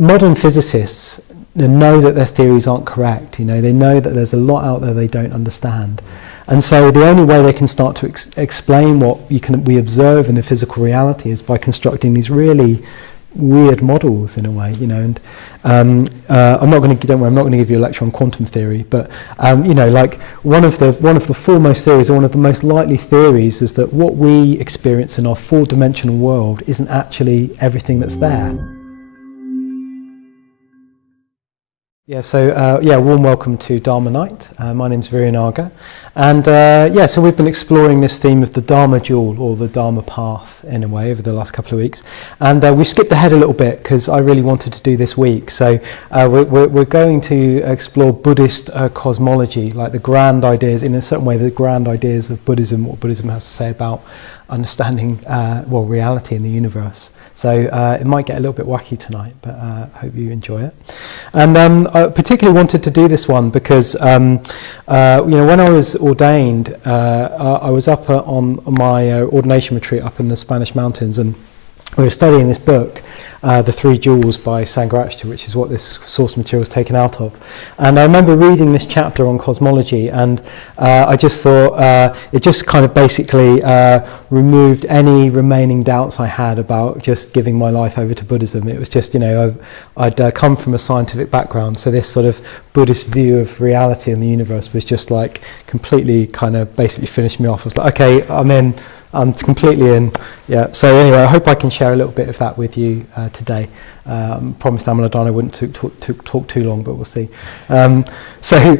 modern physicists know that their theories aren't correct. They know that there's a lot out there they don't understand. And so the only way they can start to explain what we observe in the physical reality is by constructing these really weird models in a way, and I'm not going to give you a lecture on quantum theory, but like one of the foremost theories, or one of the most likely theories, is that what we experience in our four-dimensional world isn't actually everything that's there. Warm welcome to Dharma Night. My name's Virinaga, and so we've been exploring this theme of the Dharma dual, or the Dharma path, in a way, over the last couple of weeks. And we skipped ahead a little bit because I really wanted to do this week. So we're going to explore Buddhist cosmology, like the grand ideas, in a certain way, the grand ideas of Buddhism, what Buddhism has to say about understanding reality in the universe. So it might get a little bit wacky tonight, but I hope you enjoy it. And I particularly wanted to do this one because, when I was ordained, I was up on my ordination retreat up in the Spanish mountains, and we were studying this book, The Three Jewels by Sangharakshita, which is what this source material is taken out of. And I remember reading this chapter on cosmology, and I just thought it just kind of basically removed any remaining doubts I had about just giving my life over to Buddhism. It was just, I'd come from a scientific background, so this sort of Buddhist view of reality and the universe was just like completely kind of basically finished me off. I was like, okay, I'm in. I'm completely in. Yeah. So anyway, I hope I can share a little bit of that with you today. Promised Amaladana I wouldn't talk too long, but we'll see. So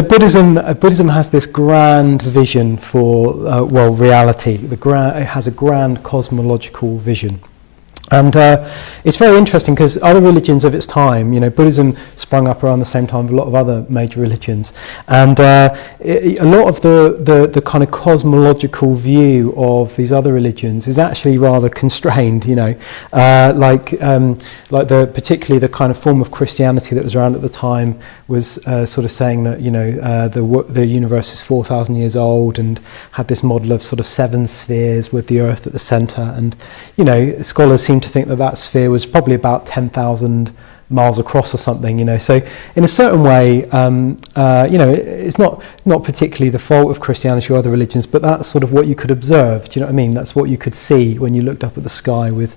Buddhism has this grand vision for reality. It has a grand cosmological vision. And it's very interesting because other religions of its time, Buddhism sprung up around the same time with a lot of other major religions, and a lot of the kind of cosmological view of these other religions is actually rather constrained. Particularly the kind of form of Christianity that was around at the time was sort of saying that the universe is 4,000 years old, and had this model of sort of 7 spheres with the Earth at the centre, and scholars seem to think that sphere was probably about 10,000 miles across or something. So in a certain way, it's not particularly the fault of Christianity or other religions, but that's sort of what you could observe. Do you know what I mean? That's what you could see when you looked up at the sky with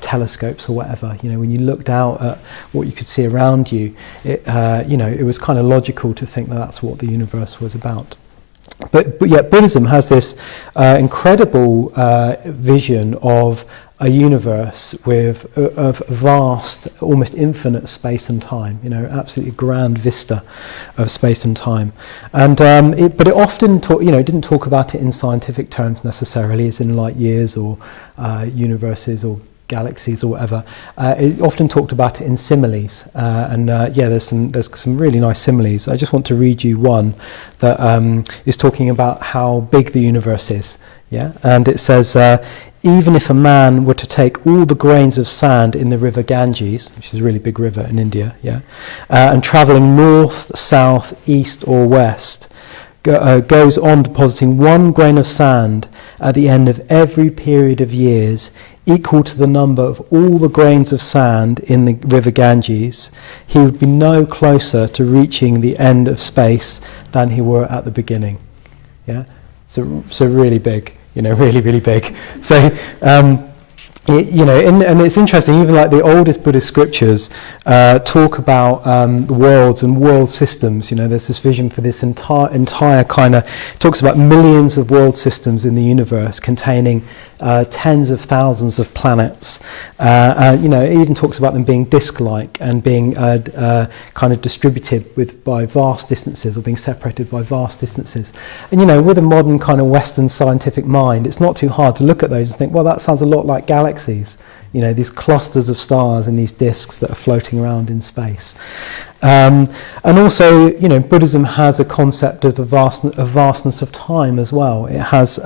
telescopes or whatever. When you looked out at what you could see around you, it was kind of logical to think that that's what the universe was about. But yet Buddhism has this incredible vision of a universe of vast, almost infinite space and time. Absolutely grand vista of space and time. And but it often didn't talk about it in scientific terms necessarily, as in light years or universes or galaxies or whatever. It often talked about it in similes, there's some really nice similes. I just want to read you one that is talking about how big the universe is. Yeah, and it says, even if a man were to take all the grains of sand in the river Ganges, which is a really big river in India, and travelling north, south, east, or west, goes on depositing 1 grain of sand at the end of every period of years, equal to the number of all the grains of sand in the river Ganges, he would be no closer to reaching the end of space than he were at the beginning. Yeah, so really big. Really, really big. So, and it's interesting, even like the oldest Buddhist scriptures talk about worlds and world systems. There's this vision for this entire kind of, talks about millions of world systems in the universe containing tens of thousands of planets. It even talks about them being disk-like and being kind of distributed by vast distances, or being separated by vast distances. And with a modern kind of Western scientific mind, it's not too hard to look at those and think, well, that sounds a lot like galaxies. These clusters of stars and these disks that are floating around in space. And also, Buddhism has a concept of the vastness of time as well. It has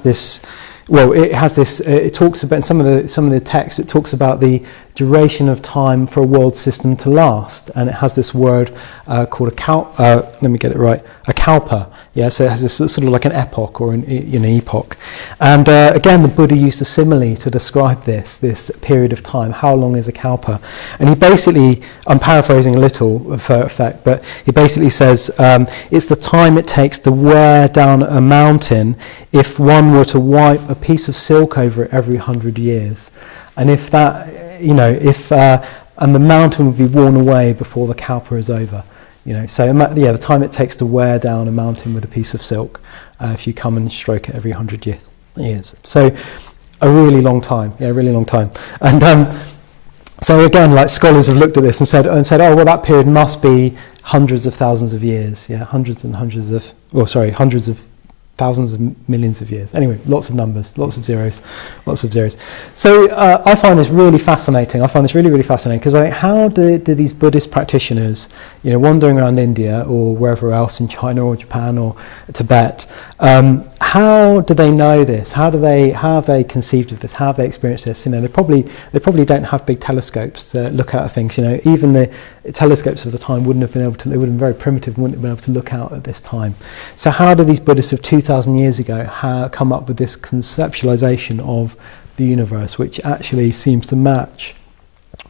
this. It talks about, in some of the texts, it talks about the duration of time for a world system to last, and it has this word called a kalpa. Yeah, so it has this sort of like an epoch or an epoch. And again, the Buddha used a simile to describe this period of time. How long is a kalpa? And he basically, I'm paraphrasing a little for effect, but he basically says it's the time it takes to wear down a mountain if one were to wipe a piece of silk over it every 100 years. And if that, and the mountain would be worn away before the kalpa is over. So the time it takes to wear down a mountain with a piece of silk, if you come and stroke it every 100 years. So a really long time, really long time. And so again, like scholars have looked at this and said, oh well, that period must be hundreds of thousands of years, hundreds of thousands of millions of years. Anyway, lots of numbers, lots of zeros. So I find this really fascinating. I find this really, really fascinating because how do these Buddhist practitioners, wandering around India or wherever else in China or Japan or Tibet, how do they know this? How have they conceived of this? How have they experienced this? They probably don't have big telescopes to look at things. Even the telescopes of the time wouldn't have been able to. They would have been very primitive and wouldn't have been able to look out at this time. So how do these Buddhists of 2,000 years ago come up with this conceptualization of the universe, which actually seems to match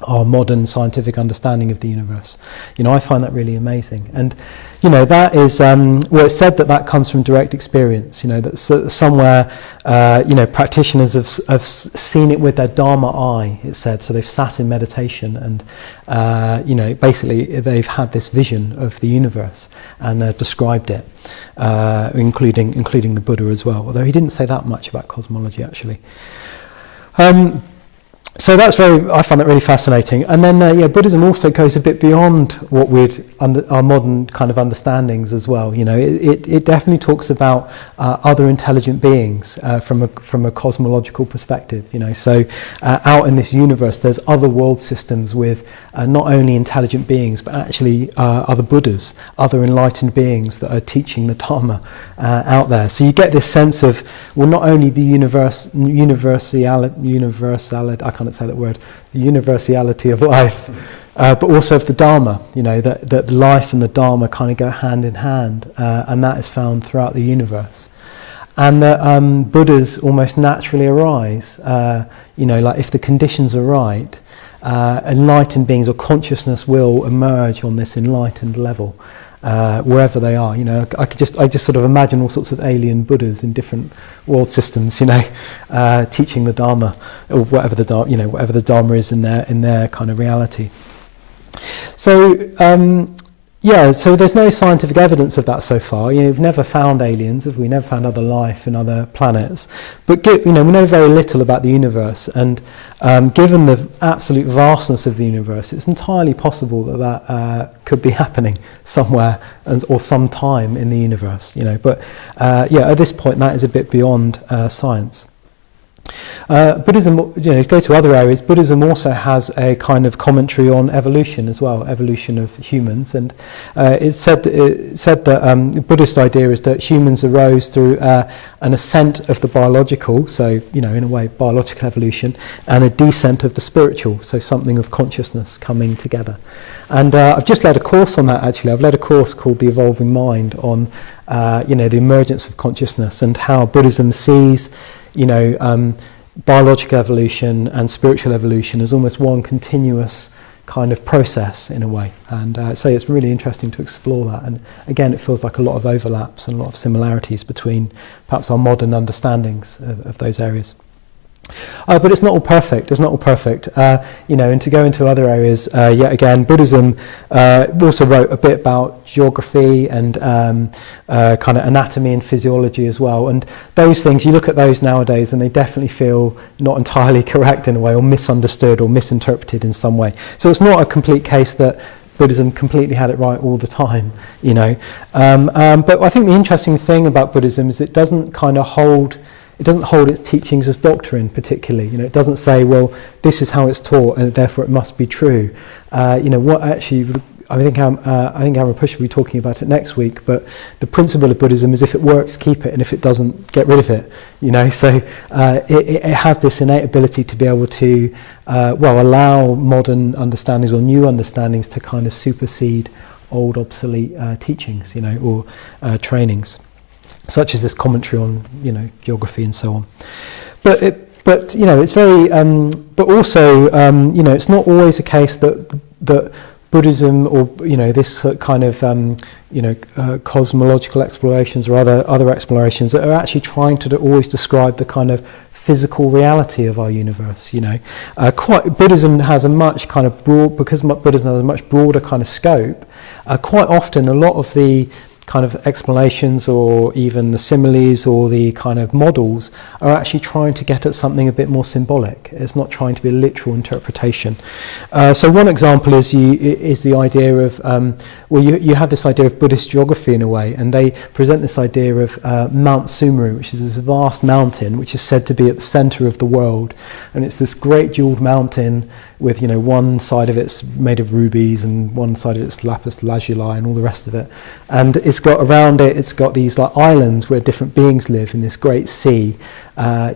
our modern scientific understanding of the universe? I find that really amazing. And that is it's said that comes from direct experience. That somewhere practitioners have seen it with their Dharma eye. It's said, so they've sat in meditation and basically they've had this vision of the universe and described it, including the Buddha as well. Although he didn't say that much about cosmology actually. So I find that really fascinating. And then, Buddhism also goes a bit beyond what our modern kind of understandings as well. It definitely talks about other intelligent beings from a cosmological perspective. So out in this universe, there's other world systems with not only intelligent beings, but actually other Buddhas, other enlightened beings that are teaching the Dharma out there. So you get this sense of, well, not only the universality, I can't say that word, the universality of life, but also of the Dharma, that life and the Dharma kind of go hand in hand, and that is found throughout the universe. And that Buddhas almost naturally arise, like if the conditions are right, enlightened beings or consciousness will emerge on this enlightened level, wherever they are. I just sort of imagine all sorts of alien Buddhas in different world systems, teaching the Dharma or whatever the Dharma is in their kind of reality. So so there's no scientific evidence of that so far. We've never found aliens, we never found other life in other planets. But we know very little about the universe, and given the absolute vastness of the universe, it's entirely possible that could be happening somewhere or sometime in the universe. But at this point, that is a bit beyond science. Buddhism, go to other areas. Buddhism also has a kind of commentary on evolution as well, evolution of humans, and it's said that the Buddhist idea is that humans arose through an ascent of the biological, so in a way biological evolution, and a descent of the spiritual, so something of consciousness coming together. And I've just led a course on that actually. I've led a course called The Evolving Mind on the emergence of consciousness and how Buddhism sees biological evolution and spiritual evolution as almost one continuous kind of process in a way. And so it's really interesting to explore that. And again, it feels like a lot of overlaps and a lot of similarities between perhaps our modern understandings of those areas. But it's not all perfect. And to go into other areas, yet again, Buddhism also wrote a bit about geography and kind of anatomy and physiology as well. And those things, you look at those nowadays, and they definitely feel not entirely correct in a way, or misunderstood or misinterpreted in some way. So it's not a complete case that Buddhism completely had it right all the time, But I think the interesting thing about Buddhism is it doesn't hold its teachings as doctrine particularly. It doesn't say, well, this is how it's taught and therefore it must be true. What actually, I think Rinpoche will be talking about it next week, but the principle of Buddhism is if it works, keep it, and if it doesn't, get rid of it. So it has this innate ability to be able to allow modern understandings or new understandings to kind of supersede old obsolete teachings, or trainings. such as this commentary on, geography and so on. But it's very, but also, it's not always a case that Buddhism or this kind of cosmological explorations or other explorations that are actually trying to always describe the kind of physical reality of our universe. Buddhism has a much kind of broad, because Buddhism has a much broader kind of scope. Quite often, a lot of the kind of explanations or even the similes or the kind of models are actually trying to get at something a bit more symbolic. It's not trying to be a literal interpretation. So one example is the idea of, you have this idea of Buddhist geography in a way, and they present this idea of Mount Sumeru, which is this vast mountain which is said to be at the centre of the world, and it's this great jewelled mountain with one side of it's made of rubies and one side of it's lapis lazuli and all the rest of it, and it's got around it, it's got these like islands where different beings live in this great sea, that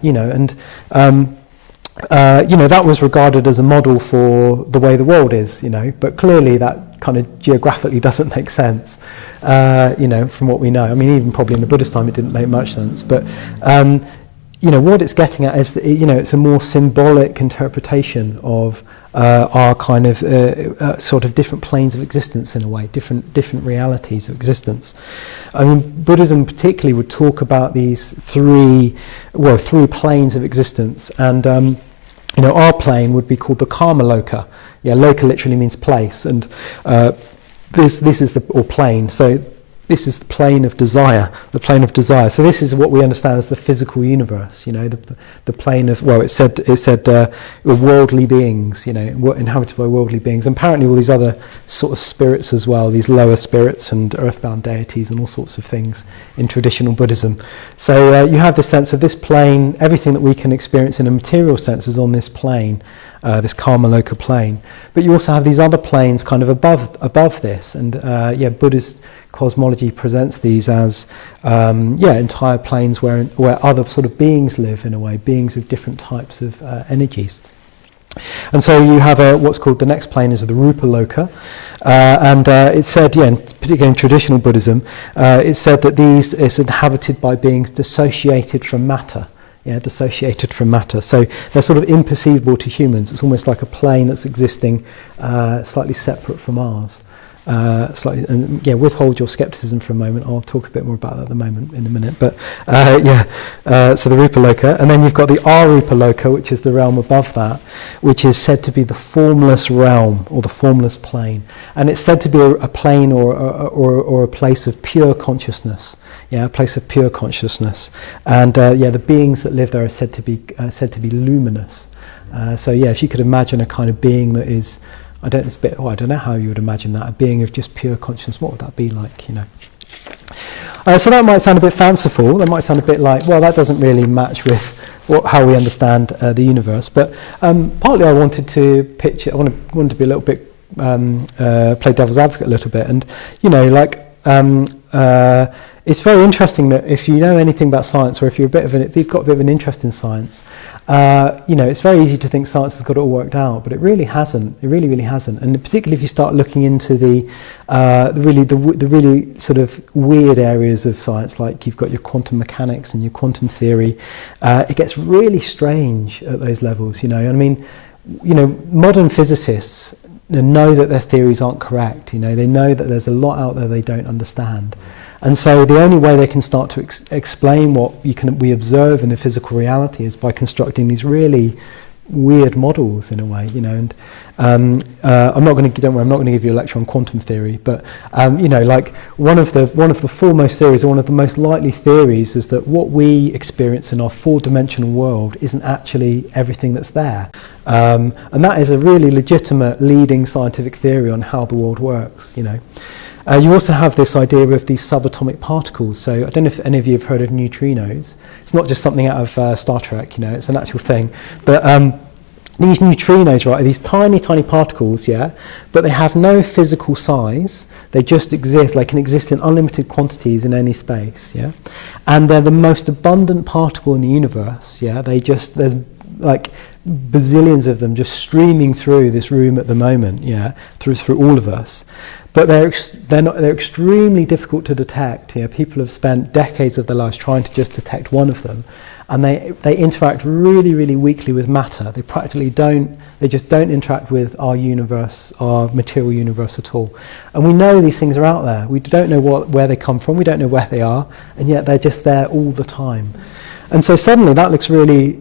was regarded as a model for the way the world is, but clearly that kind of geographically doesn't make sense, from what we know. I mean, even probably in the Buddhist time it didn't make much sense, but what it's getting at is that, it's a more symbolic interpretation of our kind of sort of different planes of existence in a way, different realities of existence. I mean, Buddhism particularly would talk about these three planes of existence, and our plane would be called the karma loka. Yeah, loka literally means place, and this is the plane. So this is the plane of desire, So this is what we understand as the physical universe, the plane of, it said worldly beings, inhabited by worldly beings, and apparently all these other sort of spirits as well, these lower spirits and earthbound deities and all sorts of things in traditional Buddhism. So you have this sense of this plane, everything that we can experience in a material sense is on this plane, this karma loka plane. But you also have these other planes kind of above this, and Buddhist cosmology presents these as entire planes where other sort of beings live in a way, beings of different types of energies. And so you have what's called the next plane is the rupa loka, and it's said, particularly in traditional Buddhism, it's said that these is inhabited by beings dissociated from matter. Dissociated from matter. So they're sort of imperceivable to humans. It's almost like a plane that's existing slightly separate from ours. Withhold your skepticism for a moment. I'll talk a bit more about that in a minute. But so the Rupa Loka, and then you've got the Arupa Loka, which is the realm above that, which is said to be the formless realm or the formless plane, and it's said to be a plane or a place of pure consciousness. A place of pure consciousness, and the beings that live there are said to be luminous. If you could imagine a kind of being that is, I don't know how you would imagine that, a being of just pure consciousness, what would that be like, So that might sound a bit fanciful, that might sound a bit like, that doesn't really match with how we understand the universe, but partly I wanted to wanted to be a little bit, play devil's advocate a little bit, and, it's very interesting that if you know anything about science, or if you've got a bit of an interest in science, it's very easy to think science has got it all worked out, but it really hasn't. It really, really hasn't. And particularly if you start looking into the really sort of weird areas of science, like you've got your quantum mechanics and your quantum theory, it gets really strange at those levels. I mean, modern physicists know that their theories aren't correct. They know that there's a lot out there they don't understand. And so the only way they can start to explain what we observe in the physical reality is by constructing these really weird models in a way, And I'm not going to give you a lecture on quantum theory, but like one of the foremost theories, or one of the most likely theories, is that what we experience in our four-dimensional world isn't actually everything that's there, and that is a really legitimate leading scientific theory on how the world works, You also have this idea of these subatomic particles. So I don't know if any of you have heard of neutrinos. It's not just something out of Star Trek, it's an actual thing. But these neutrinos, right, are these tiny, tiny particles, but they have no physical size. They just exist, they can exist in unlimited quantities in any space, And they're the most abundant particle in the universe, there's like bazillions of them just streaming through this room at the moment, through all of us. but they're extremely difficult to detect. People have spent decades of their lives trying to just detect one of them, and they interact really, really weakly with matter. They practically don't. They just don't interact with our universe, our material universe at all. And we know these things are out there. We don't know where they come from. We don't know where they are, and yet they're just there all the time. And so suddenly that looks really,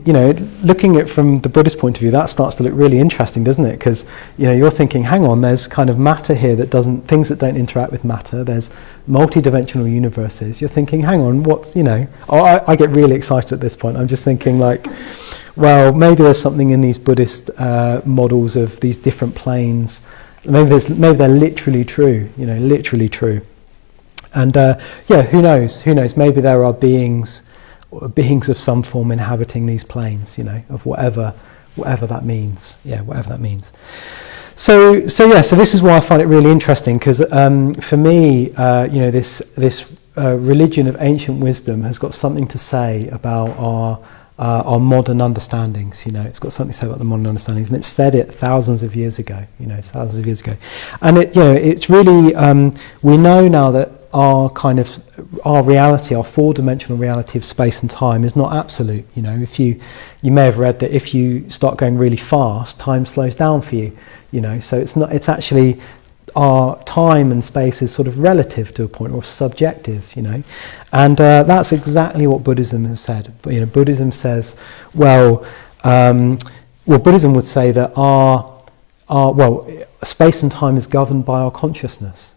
looking at it from the Buddhist point of view, that starts to look really interesting, doesn't it? Because, you're thinking, hang on, there's kind of matter here things that don't interact with matter. There's multi-dimensional universes. You're thinking, hang on, I get really excited at this point. I'm just thinking like, well, maybe there's something in these Buddhist models of these different planes. Maybe they're literally true, literally true. And who knows? Maybe there are beings of some form inhabiting these planes, of whatever that means. Yeah, whatever that means. So this is why I find it really interesting, because for me, this religion of ancient wisdom has got something to say about our modern understandings. It's got something to say about the modern understandings, and it said it thousands of years ago. And it's really we know now that our reality, our four-dimensional reality of space and time is not absolute. If you may have read that if you start going really fast, time slows down for you. So it's actually our time and space is sort of relative to a point, or subjective. And that's exactly what Buddhism has said. Buddhism says, Buddhism would say that space and time is governed by our consciousness.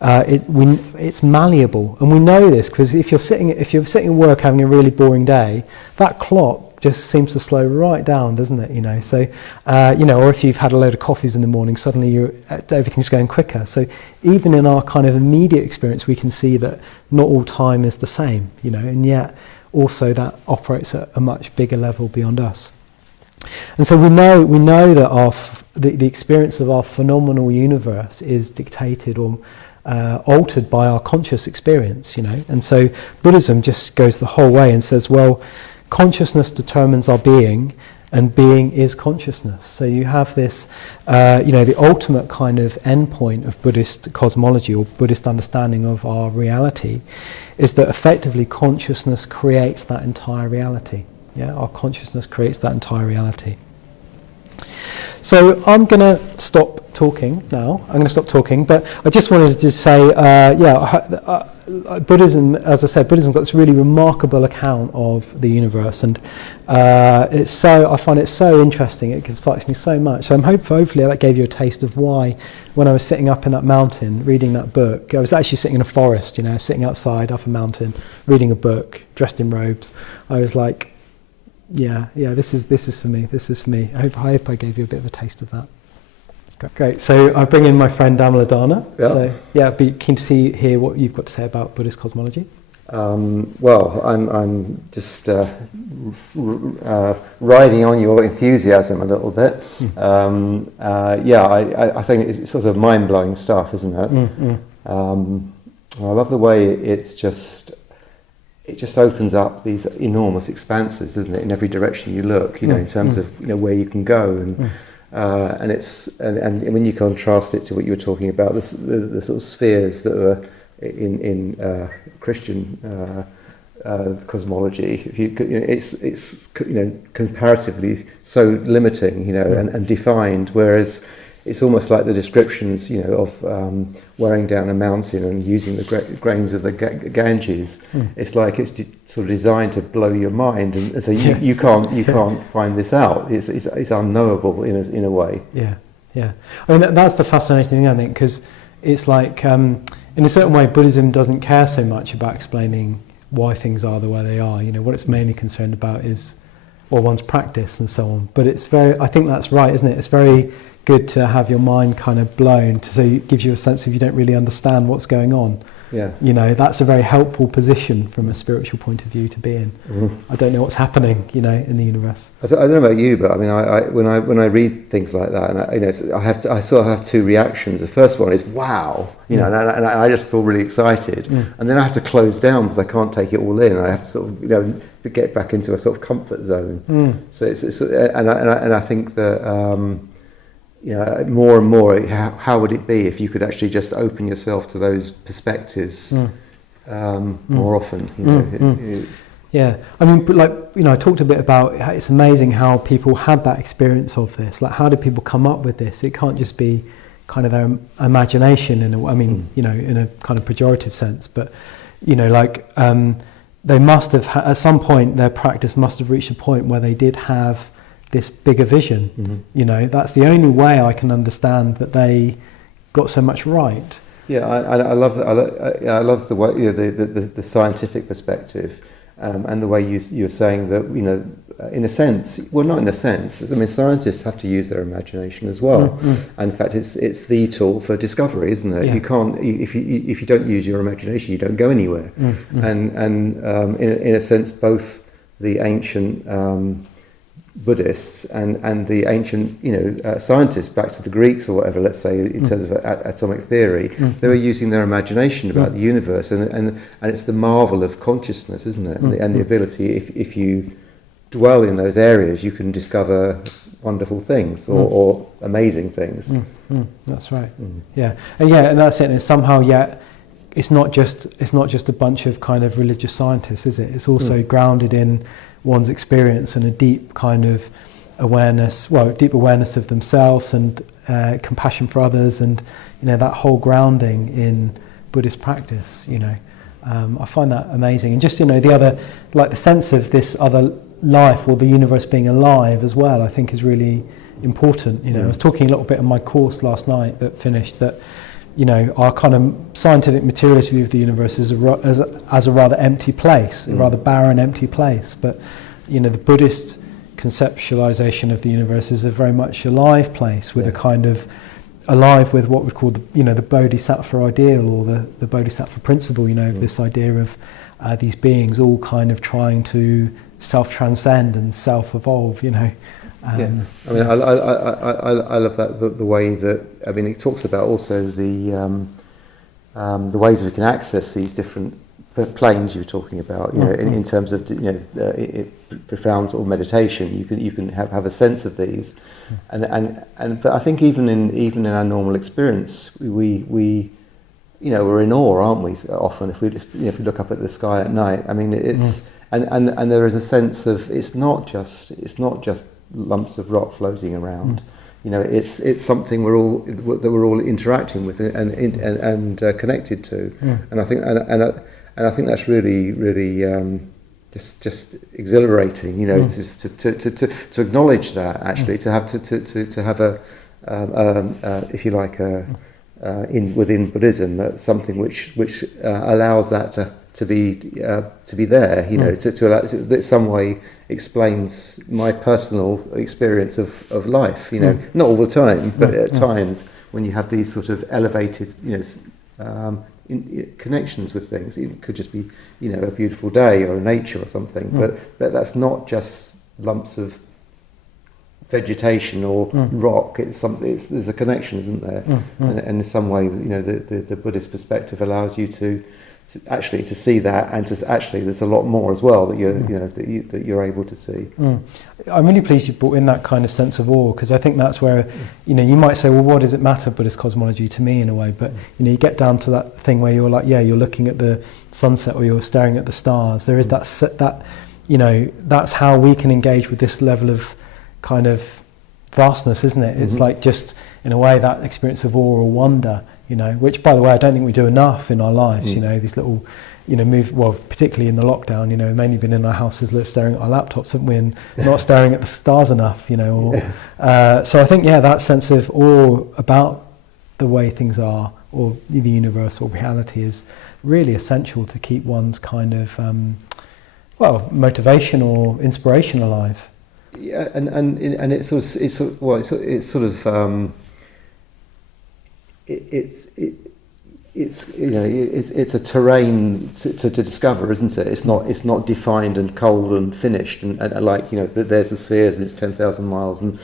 It's malleable, and we know this because if you're sitting at work having a really boring day, that clock just seems to slow right down, doesn't it? So or if you've had a load of coffees in the morning, suddenly everything's going quicker. So even in our kind of immediate experience, we can see that not all time is the same, and yet also that operates at a much bigger level beyond us. And so we know that the experience of our phenomenal universe is dictated or altered by our conscious experience, And so Buddhism just goes the whole way and says, consciousness determines our being, and being is consciousness. So you have this, the ultimate kind of endpoint of Buddhist cosmology or Buddhist understanding of our reality is that effectively consciousness creates that entire reality. Yeah, our consciousness creates that entire reality. So I'm going to stop talking now. But I just wanted to say, Buddhism, as I said, Buddhism got this really remarkable account of the universe, and I find it so interesting. It excites me so much. So hopefully that gave you a taste of why, when I was sitting up in that mountain reading that book, I was actually sitting in a forest, sitting outside up a mountain reading a book, dressed in robes. I was like, this is for me. I hope I gave you a bit of a taste of that. Great. So I bring in my friend Damla Dana. Yeah. So I'd be keen to hear what you've got to say about Buddhist cosmology. I'm just riding on your enthusiasm a little bit. I think it's sort of mind-blowing stuff, isn't it? I love the way it just opens up these enormous expanses, doesn't it? In every direction you look, in terms of where you can go, and when you contrast it to what you were talking about, the sort of spheres that are in Christian cosmology, it's comparatively so limiting, and defined, whereas it's almost like the descriptions, of wearing down a mountain and using the grains of the Ganges. It's like it's sort of designed to blow your mind, and so you can't find this out. It's unknowable in a way. Yeah. I mean that's the fascinating thing, I think, because it's like in a certain way Buddhism doesn't care so much about explaining why things are the way they are. What it's mainly concerned about is one's practice and so on. But I think that's right, isn't it? It's very good to have your mind kind of blown, so it gives you a sense of you don't really understand what's going on. Yeah. That's a very helpful position from a spiritual point of view to be in. I don't know what's happening, in the universe. I don't know about you, but I mean, when I read things like that, and I sort of have two reactions. The first one is wow, and I just feel really excited, and then I have to close down because I can't take it all in. I have to sort of get back into a sort of comfort zone. So it's and I think that. more and more, how would it be if you could actually just open yourself to those perspectives more often? Yeah, I mean, but like, I talked a bit about how it's amazing how people had that experience of this. Like, how did people come up with this? It can't just be kind of their imagination in a kind of pejorative sense, but they must have at some point, their practice must have reached a point where they did have this bigger vision. That's the only way I can understand that they got so much right. Yeah, I love the way, the scientific perspective. And the way you're saying that, in a sense, well, not in a sense. I mean, scientists have to use their imagination as well. And in fact, it's the tool for discovery, isn't it? Yeah. You can't, if you don't use your imagination, you don't go anywhere. And in a sense, both the ancient Buddhists and the ancient, scientists, back to the Greeks or whatever, let's say, in terms of atomic theory, they were using their imagination about the universe, and it's the marvel of consciousness, isn't it? And the ability, if you dwell in those areas, you can discover wonderful things or amazing things. That's right. Yeah, and that's it. And it's somehow, it's not just a bunch of kind of religious scientists, is it? It's also grounded in one's experience and a deep kind of awareness of themselves and compassion for others, and that whole grounding in Buddhist practice. I find that amazing, and just the other, like the sense of this other life or the universe being alive as well, I think is really important. I was talking a little bit in my course last night that finished that. Our kind of scientific materialist view of the universe is as a rather empty place, a rather barren, empty place. But, the Buddhist conceptualization of the universe is a very much alive place, with a kind of alive with what we call the Bodhisattva ideal, or the Bodhisattva Principle. This idea of these beings all kind of trying to self-transcend and self-evolve. I mean, I love that the way that, I mean, it talks about also the ways we can access these different planes you were talking about. In terms of profound sort of meditation, you can have a sense of these, but I think even in our normal experience, we we're in awe, aren't we? Often, if we look up at the sky at night, I mean, it's and there is a sense of it's not just lumps of rock floating around. It's something we're all interacting with and connected to. And I think that's really just exhilarating. To acknowledge that, actually, to have a if you like within Buddhism, something which allows that to be there. To allow, that some way explains my personal experience of life. Not all the time, but at times when you have these sort of elevated, connections with things. It could just be, a beautiful day or nature or something. But that's not just lumps of vegetation or rock. It's something. There's a connection, isn't there? And in some way, the Buddhist perspective allows you to actually to see that, and to actually there's a lot more as well that that you're able to see. I'm really pleased you brought in that kind of sense of awe, because I think that's where you might say, well, what does it matter, Buddhist cosmology, to me, in a way? But you get down to that thing where you're like, you're looking at the sunset or you're staring at the stars. There is that that's how we can engage with this level of kind of vastness, isn't it? It's like, just in a way, that experience of awe or wonder, which, by the way, I don't think we do enough in our lives. These little, particularly in the lockdown, we've mainly been in our houses staring at our laptops, haven't we, and not staring at the stars enough, so I think, that sense of awe about the way things are, or the universe or reality, is really essential to keep one's kind of, motivation or inspiration alive. Yeah, and it's a terrain to discover, isn't it? It's not defined and cold and finished and like there's the spheres and it's 10,000 miles and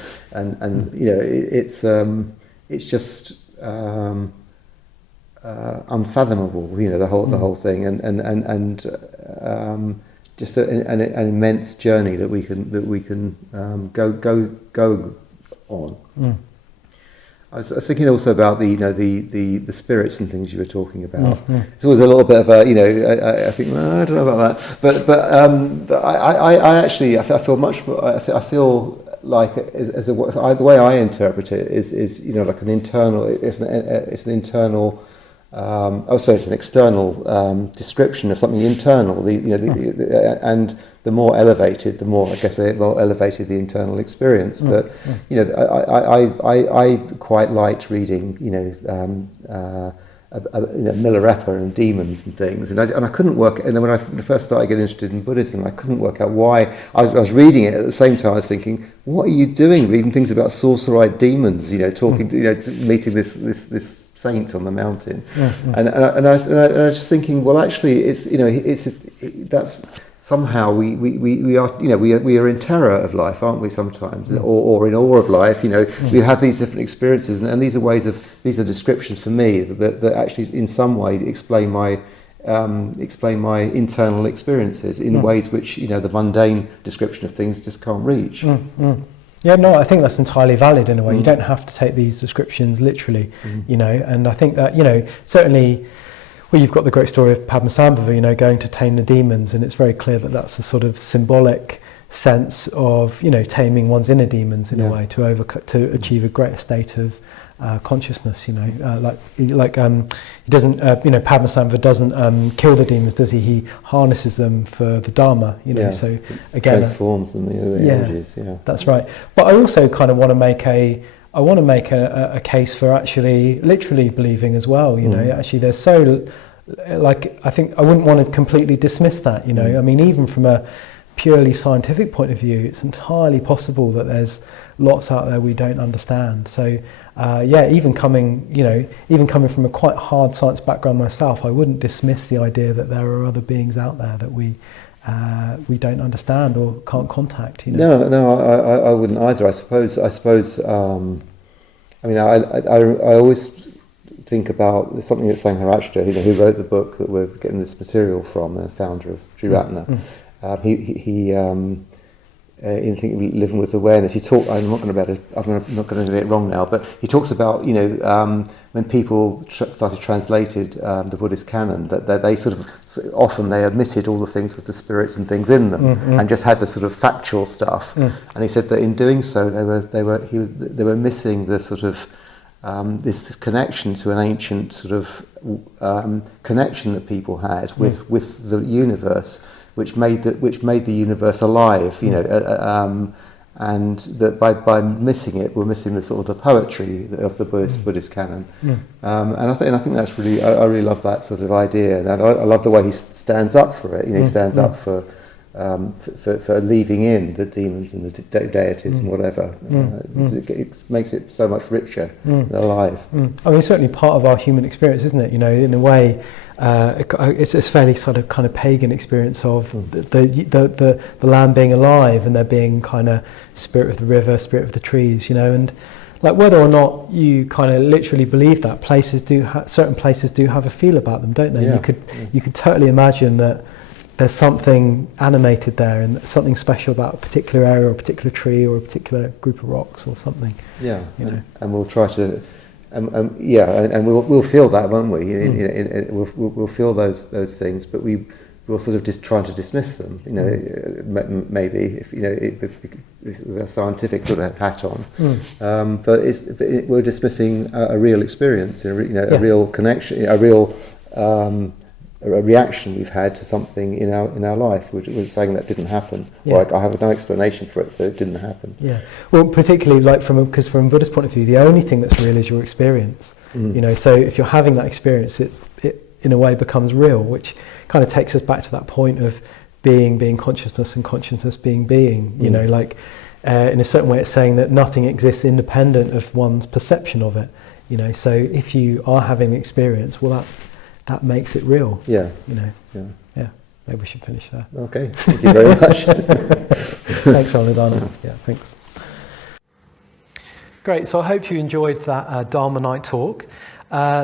it's just unfathomable. The whole thing and just an immense journey that we can go on. I was thinking also about the spirits and things you were talking about. It's always a little bit of a, I think, well, I don't know about that, but I actually feel much more, I feel like the way I interpret it is like an internal, it's an internal. It's an external description of something internal. And the more elevated, the more, I guess, the more elevated the internal experience. But I quite liked reading, Milarepa and demons and things, and I couldn't work. And then when I first started getting interested in Buddhism, I couldn't work out why. I was reading it at the same time. I was thinking, what are you doing? Reading things about sorcerer-eyed demons, talking, meeting this saint on the mountain, and I was just thinking, well, actually, that's somehow we are in terror of life, aren't we? Sometimes, or in awe of life. We have these different experiences, and these are descriptions for me that actually, in some way, explain my internal experiences in ways which the mundane description of things just can't reach. Yeah, no, I think that's entirely valid in a way. You don't have to take these descriptions literally, and I think that, certainly, well, you've got the great story of Padmasambhava, going to tame the demons, and it's very clear that that's a sort of symbolic sense of, taming one's inner demons in a way to achieve a greater state of consciousness, he doesn't, Padmasambhava doesn't kill the demons, does he? He harnesses them for the Dharma, so again... Transforms them, the energies, That's right. But I also kind of want to make a case for actually literally believing as well, actually there's so, I think I wouldn't want to completely dismiss that, I mean, even from a purely scientific point of view, it's entirely possible that there's lots out there we don't understand. So even coming from a quite hard science background myself, I wouldn't dismiss the idea that there are other beings out there that we don't understand or can't contact. No, I wouldn't either. I suppose. I always think about something that Sangharakshita, who wrote the book that we're getting this material from, the founder of Triratna. In thinking, living with awareness, I'm not going to get it wrong now, but he talks about when people started translated the Buddhist canon, that they sort of often they omitted all the things with the spirits and things in them, and just had the sort of factual stuff. And he said that in doing so, they were missing the sort of this connection to an ancient sort of connection that people had with the universe, which made the universe alive, and that by missing it, we're missing the sort of the poetry of the Buddhist canon. And I think that's really, I really love that sort of idea, and I love the way he stands up for it. He stands up for leaving in the demons and the deities and whatever. It makes it so much richer and alive. I mean, certainly part of our human experience, isn't it? In a way, it's a fairly sort of kind of pagan experience of the land being alive and there being kind of spirit of the river, spirit of the trees, and like whether or not you kind of literally believe that, certain places do have a feel about them, don't they? You could totally imagine that there's something animated there and something special about a particular area or a particular tree or a particular group of rocks or something. And we'll try to, and we'll feel that, won't we? We'll feel those things, but we'll sort of just try to dismiss them. Maybe with a scientific sort of hat on, but we're dismissing a real experience, a real connection, a reaction we've had to something in our life, which was saying that didn't happen, or I have no explanation for it, so it didn't happen. Well, particularly because from a Buddhist point of view, the only thing that's real is your experience. So if you're having that experience, it in a way becomes real, which kind of takes us back to that point of being consciousness and consciousness being. In a certain way, it's saying that nothing exists independent of one's perception of it. So if you are having an experience, well, that makes it real. Maybe we should finish there. Okay, thank you very much. Thanks, Anudana. Thanks. Great, so I hope you enjoyed that Dharma Night talk.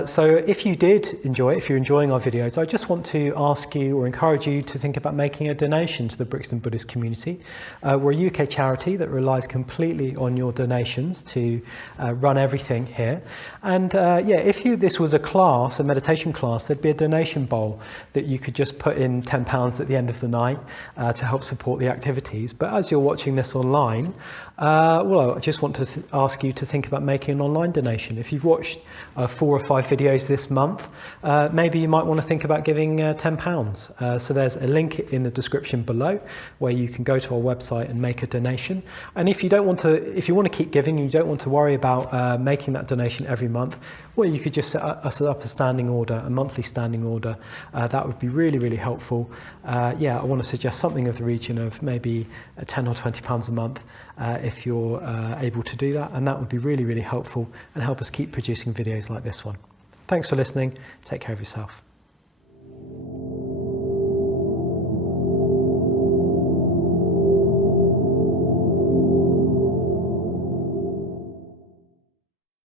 So if you did enjoy it, if you're enjoying our videos, I just want to ask you or encourage you to think about making a donation to the Brixton Buddhist community. We're a UK charity that relies completely on your donations to run everything here. And if this was a class, a meditation class, there'd be a donation bowl that you could just put in £10 at the end of the night to help support the activities. But as you're watching this online, I just want to ask you to think about making an online donation. If you've watched 4 or 5 videos this month, maybe you might want to think about giving £10. So there's a link in the description below where you can go to our website and make a donation. And if you want to keep giving, you don't want to worry about making that donation every month, well, you could just set up a standing order, a monthly standing order. That would be really, really helpful. I want to suggest something of the region of maybe £10 or £20 a month if you're able to do that, and that would be really, really helpful and help us keep producing videos like this one. Thanks for listening. Take care of yourself.